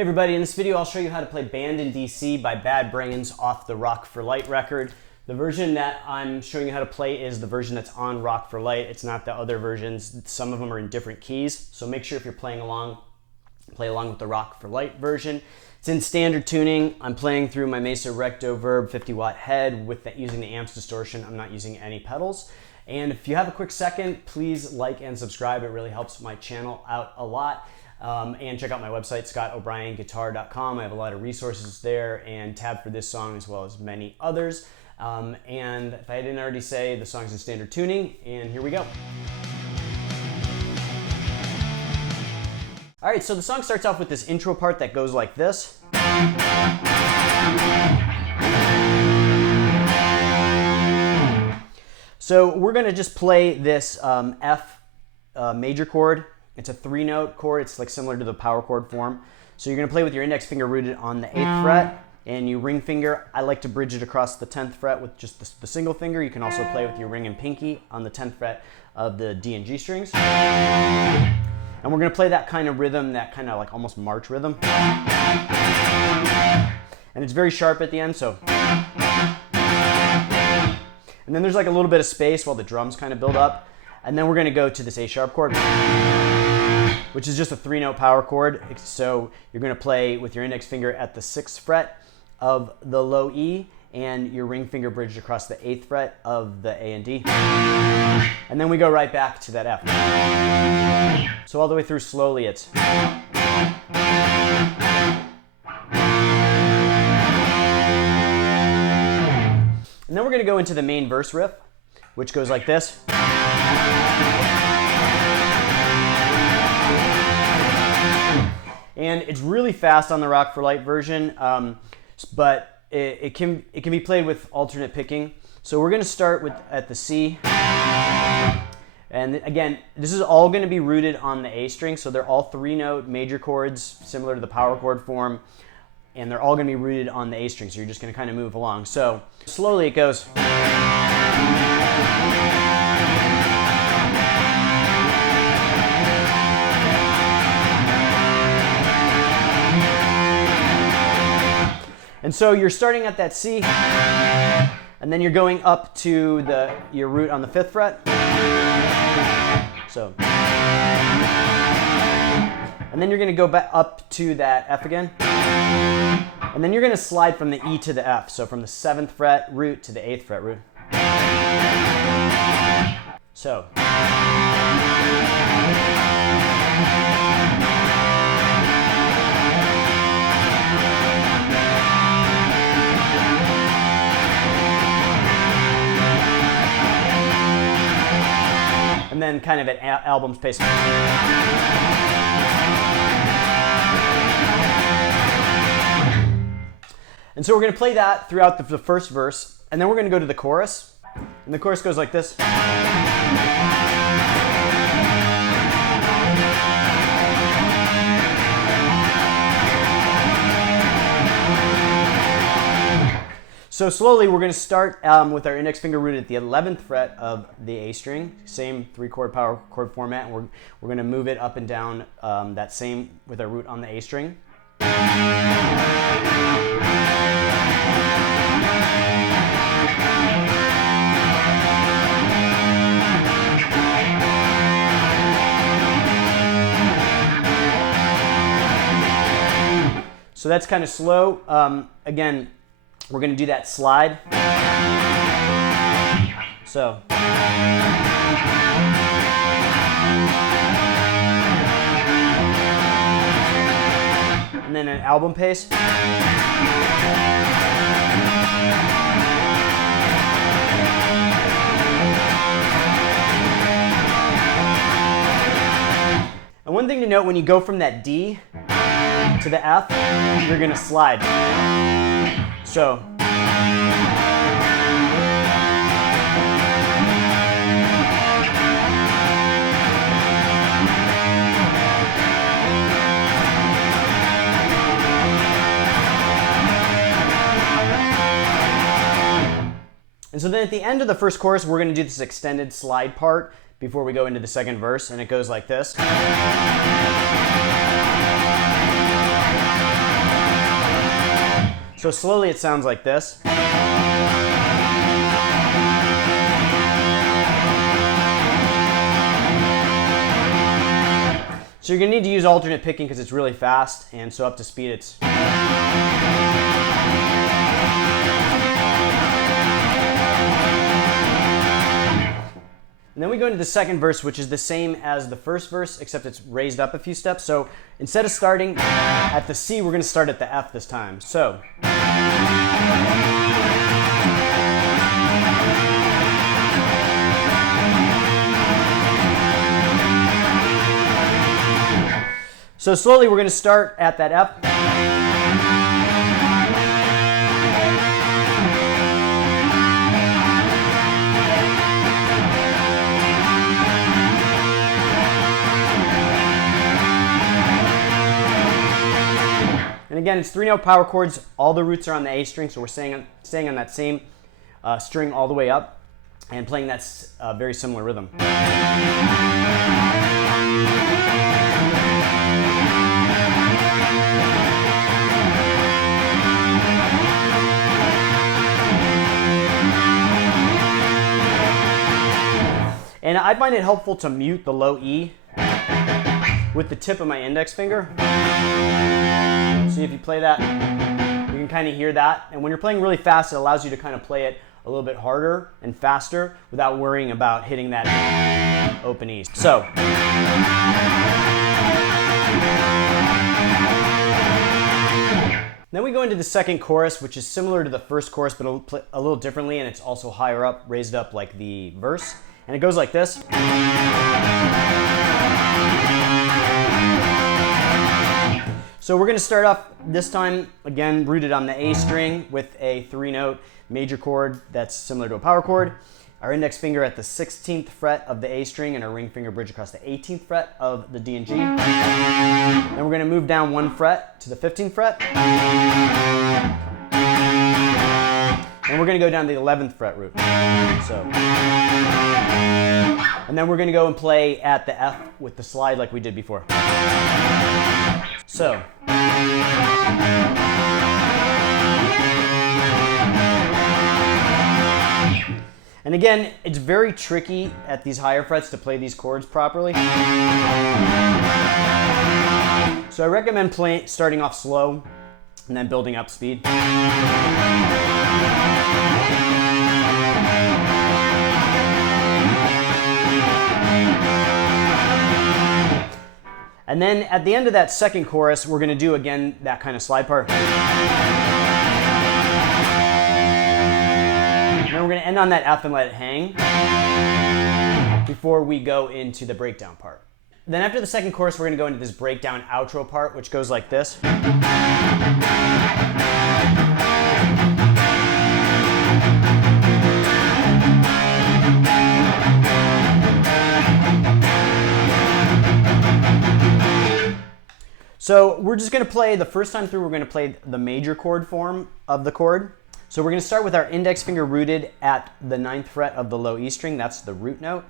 Hey everybody, in this video I'll show you how to play Banned in D.C. by Bad Brains off the Rock for Light record. The version that I'm showing you how to play is the version that's on Rock for Light. It's not the other versions. Some of them are in different keys, so make sure if you're playing along, play along with the Rock for Light version. It's in standard tuning. I'm playing through my Mesa Recto Verb 50 watt head with using the amps distortion. I'm not using any pedals. And if you have a quick second, please like and subscribe. It really helps my channel out a lot. And check out my website, scottobryanguitar.com. I have a lot of resources there and tab for this song as well as many others. And if I didn't already say, the song's in standard tuning, and here we go. All right, so the song starts off with this intro part that goes like this. So we're gonna just play this F major chord. It's a 3-note chord. It's like similar to the power chord form. So you're gonna play with your index finger rooted on the 8th fret, and you ring finger. I like to bridge it across the 10th fret with just the single finger. You can also play with your ring and pinky on the 10th fret of the D and G strings. And we're gonna play that kind of rhythm, that kind of like almost march rhythm. And it's very sharp at the end, so. And then there's like a little bit of space while the drums kind of build up. And then we're gonna go to this A sharp chord, which is just a 3-note power chord. So you're gonna play with your index finger at the 6th fret of the low E and your ring finger bridged across the 8th fret of the A and D. And then we go right back to that F. So all the way through slowly it's. And then we're gonna go into the main verse riff, which goes like this. And it's really fast on the Rock for Light version, but it can be played with alternate picking. So we're gonna start at the C. And again, this is all gonna be rooted on the A string, so they're all 3-note major chords, similar to the power chord form, and they're all gonna be rooted on the A string, so you're just gonna kind of move along. So slowly it goes. And so you're starting at that C, and then you're going up to your root on the 5th fret. So, and then you're going to go back up to that F again, and then you're going to slide from the E to the F. So from the 7th fret root to the 8th fret root. So. And then kind of at album's pace. And so we're going to play that throughout the first verse, and then we're going to go to the chorus. And the chorus goes like this. So slowly we're going to start with our index finger rooted at the 11th fret of the A string, same 3-chord power chord format, and we're going to move it up and down that same with our root on the A string. So that's kind of slow. Again, we're going to do that slide. So. And then an album pace. And one thing to note, when you go from that D to the F, you're going to slide. So. And so then at the end of the first chorus, we're going to do this extended slide part before we go into the second verse, and it goes like this. So slowly it sounds like this. So you're going to need to use alternate picking because it's really fast, and so up to speed it's... And then we go into the second verse, which is the same as the first verse, except it's raised up a few steps. So instead of starting at the C, we're going to start at the F this time. So... So slowly we're going to start at that F. And again, it's 3-note power chords. All the roots are on the A string, so we're staying on that same string all the way up and playing that very similar rhythm. And I find it helpful to mute the low E with the tip of my index finger. See if you play that, you can kind of hear that. And when you're playing really fast, it allows you to kind of play it a little bit harder and faster without worrying about hitting that open E. So. Then we go into the second chorus, which is similar to the first chorus, but a little differently, and it's also higher up, raised up like the verse. And it goes like this. So we're going to start off this time, again, rooted on the A string with a 3-note major chord that's similar to a power chord. Our index finger at the 16th fret of the A string and our ring finger bridge across the 18th fret of the D and G. Then we're going to move down 1 fret to the 15th fret. And we're going to go down to the 11th fret root. So. And then we're going to go and play at the F with the slide like we did before. So. And again, it's very tricky at these higher frets to play these chords properly. So I recommend starting off slow and then building up speed. And then at the end of that second chorus, we're going to do again that kind of slide part. And then we're going to end on that F and let it hang before we go into the breakdown part. Then after the second chorus, we're going to go into this breakdown outro part, which goes like this. So we're just going to play, the first time through, we're going to play the major chord form of the chord. So we're going to start with our index finger rooted at the 9th fret of the low E string. That's the root note.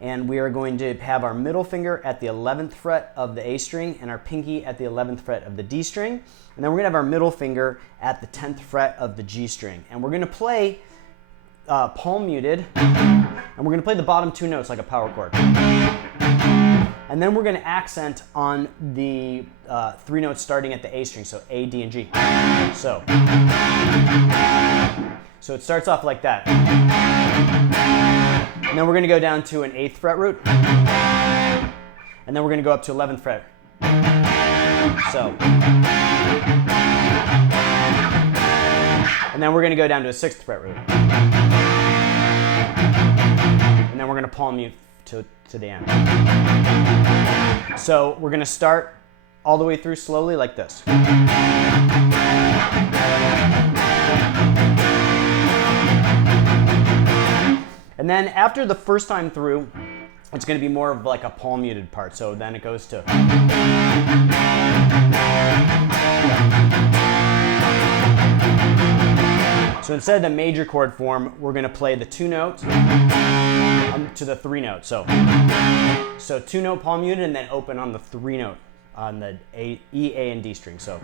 And we are going to have our middle finger at the 11th fret of the A string and our pinky at the 11th fret of the D string. And then we're going to have our middle finger at the 10th fret of the G string. And we're going to play palm muted, and we're going to play the bottom 2 notes like a power chord. And then we're going to accent on the 3 notes starting at the A string, so A, D, and G. So it starts off like that. And then we're going to go down to an 8th fret root. And then we're going to go up to 11th fret. So. And then we're going to go down to a 6th fret root. And then we're going to palm mute to the end. So we're going to start all the way through slowly like this. And then after the first time through, it's going to be more of like a palm muted part. So then it goes to. So instead of the major chord form, we're going to play the 2 notes to the 3 note. So 2 note palm muted and then open on the 3 note on the E, A, and D string. So.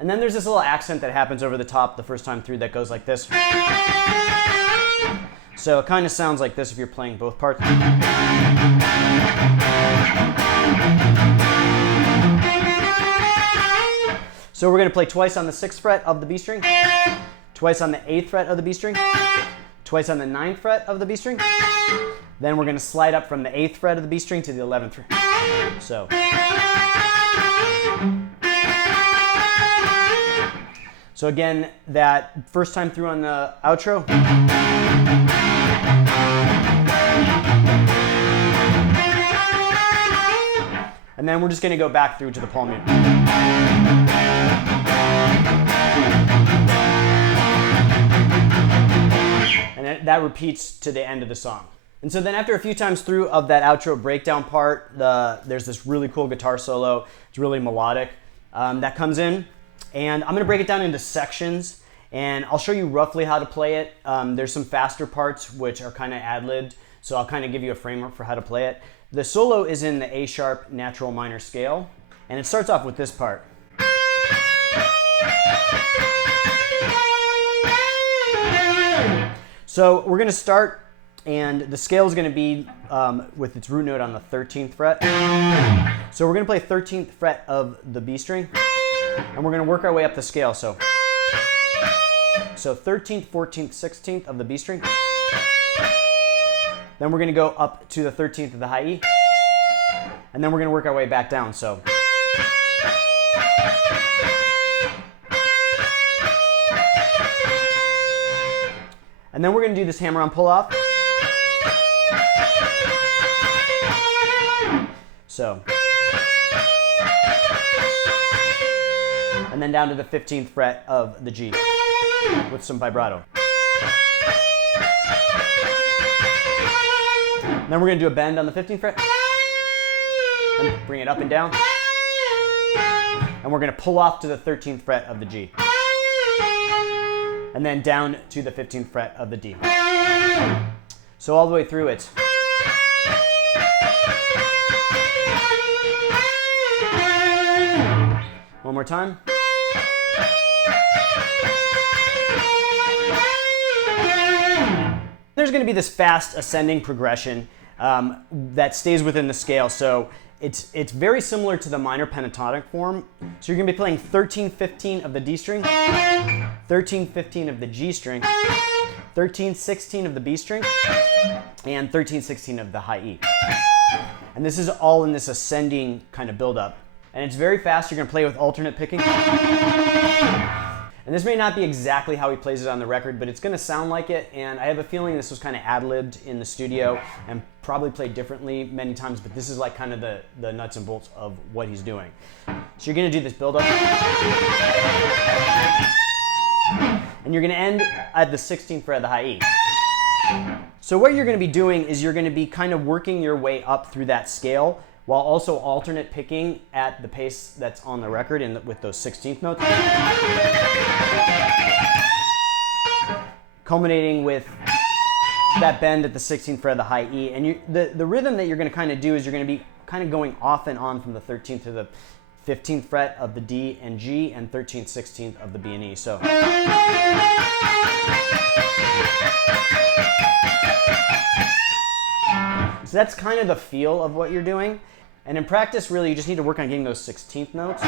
And then there's this little accent that happens over the top the first time through that goes like this. So it kind of sounds like this if you're playing both parts. So we're going to play twice on the 6th fret of the B string, twice on the 8th fret of the B string, twice on the 9th fret of the B string. Then we're going to slide up from the 8th fret of the B string to the 11th fret. So again, that first time through on the outro. And then we're just going to go back through to the palm mute. And that repeats to the end of the song. And so then after a few times through of that outro breakdown part, there's this really cool guitar solo. It's really melodic that comes in. And I'm going to break it down into sections, and I'll show you roughly how to play it. There's some faster parts which are kind of ad-libbed, so I'll kind of give you a framework for how to play it. The solo is in the A sharp natural minor scale, and it starts off with this part. So we're going to start, and the scale is going to be with its root note on the 13th fret. So we're going to play 13th fret of the B string, and we're going to work our way up the scale. So 13th, 14th, 16th of the B string. Then we're going to go up to the 13th of the high E, and then we're going to work our way back down. So and then we're going to do this hammer-on pull-off. So, and then down to the 15th fret of the G with some vibrato. And then we're going to do a bend on the 15th fret, and bring it up and down, and we're going to pull off to the 13th fret of the G, and then down to the 15th fret of the D. So all the way through it's. One more time. There's going to be this fast ascending progression that stays within the scale. So it's very similar to the minor pentatonic form. So you're going to be playing 13-15 of the D string, 13-15 of the G string, 13-16 of the B string, and 13-16 of the high E. And this is all in this ascending kind of build-up. And it's very fast. You're going to play with alternate picking. And this may not be exactly how he plays it on the record, but it's going to sound like it. And I have a feeling this was kind of ad-libbed in the studio and probably played differently many times, but this is like kind of the nuts and bolts of what he's doing. So you're going to do this build-up. And you're going to end at the 16th fret of the high E. So what you're going to be doing is you're going to be kind of working your way up through that scale while also alternate picking at the pace that's on the record and with those 16th notes. Culminating with that bend at the 16th fret of the high E. And the rhythm that you're going to kind of do is you're going to be kind of going off and on from the 13th to the 15th fret of the D and G, and 13th, 16th of the B and E. So that's kind of the feel of what you're doing. And in practice, really, you just need to work on getting those 16th notes.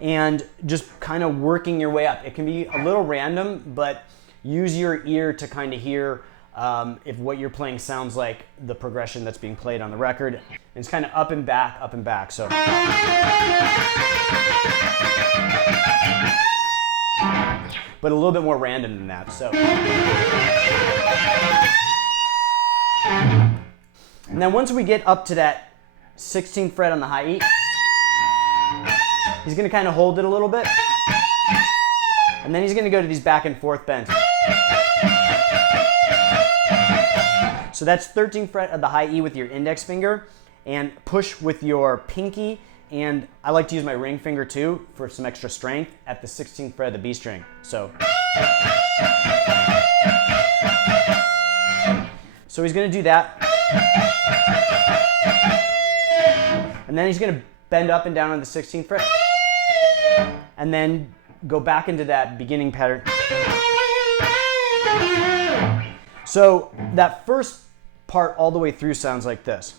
And just kind of working your way up. It can be a little random, but use your ear to kind of hear if what you're playing sounds like the progression that's being played on the record. And it's kind of up and back, up and back. So. But a little bit more random than that. So. And then once we get up to that 16th fret on the high E, he's going to kind of hold it a little bit. And then he's going to go to these back and forth bends. So that's 13th fret of the high E with your index finger, and push with your pinky, and I like to use my ring finger too for some extra strength at the 16th fret of the B string. So. So he's going to do that. And then he's going to bend up and down on the 16th fret. And then go back into that beginning pattern. So that first part all the way through sounds like this.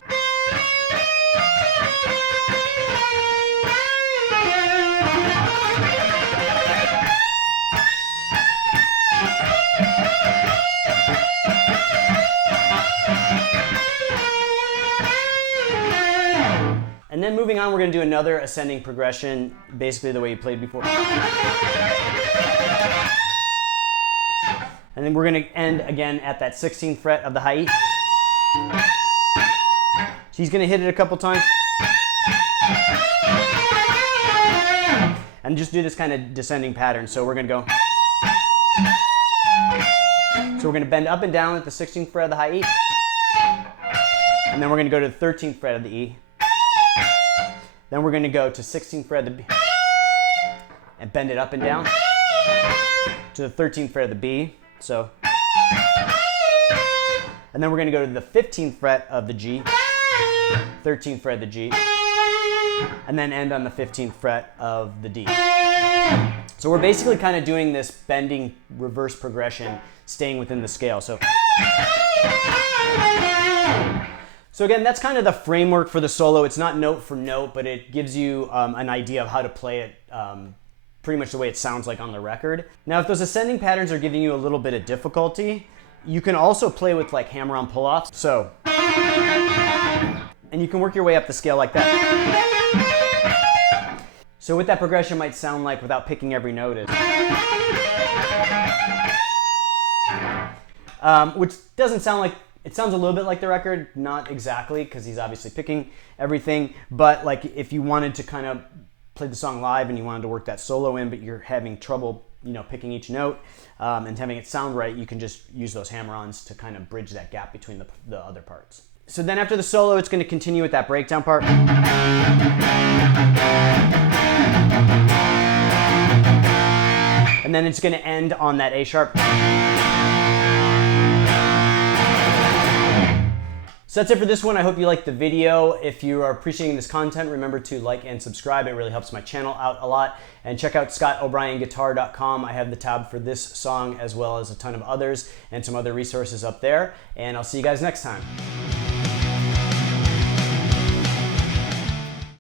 And then moving on, we're going to do another ascending progression, basically the way you played before. And then we're going to end again at that 16th fret of the high E. So he's going to hit it a couple times. And just do this kind of descending pattern. So we're going to go. So we're going to bend up and down at the 16th fret of the high E. And then we're going to go to the 13th fret of the E. Then we're going to go to 16th fret of the B and bend it up and down to the 13th fret of the B. So, and then we're going to go to the 15th fret of the G, 13th fret of the G, and then end on the 15th fret of the D. So we're basically kind of doing this bending reverse progression, staying within the scale. So again, that's kind of the framework for the solo. It's not note for note, but it gives you an idea of how to play it pretty much the way it sounds like on the record. Now, if those ascending patterns are giving you a little bit of difficulty, you can also play with like hammer-on pull-offs. So, and you can work your way up the scale like that. So what that progression might sound like without picking every note is, which doesn't sound like, it sounds a little bit like the record, not exactly, because he's obviously picking everything, but like if you wanted to kind of play the song live and you wanted to work that solo in, but you're having trouble, you know, picking each note and having it sound right, you can just use those hammer-ons to kind of bridge that gap between the other parts. So then after the solo, it's going to continue with that breakdown part. And then it's going to end on that A sharp. So that's it for this one. I hope you liked the video. If you are appreciating this content, remember to like and subscribe. It really helps my channel out a lot. And check out ScottO'BrienGuitar.com. I have the tab for this song as well as a ton of others and some other resources up there. And I'll see you guys next time.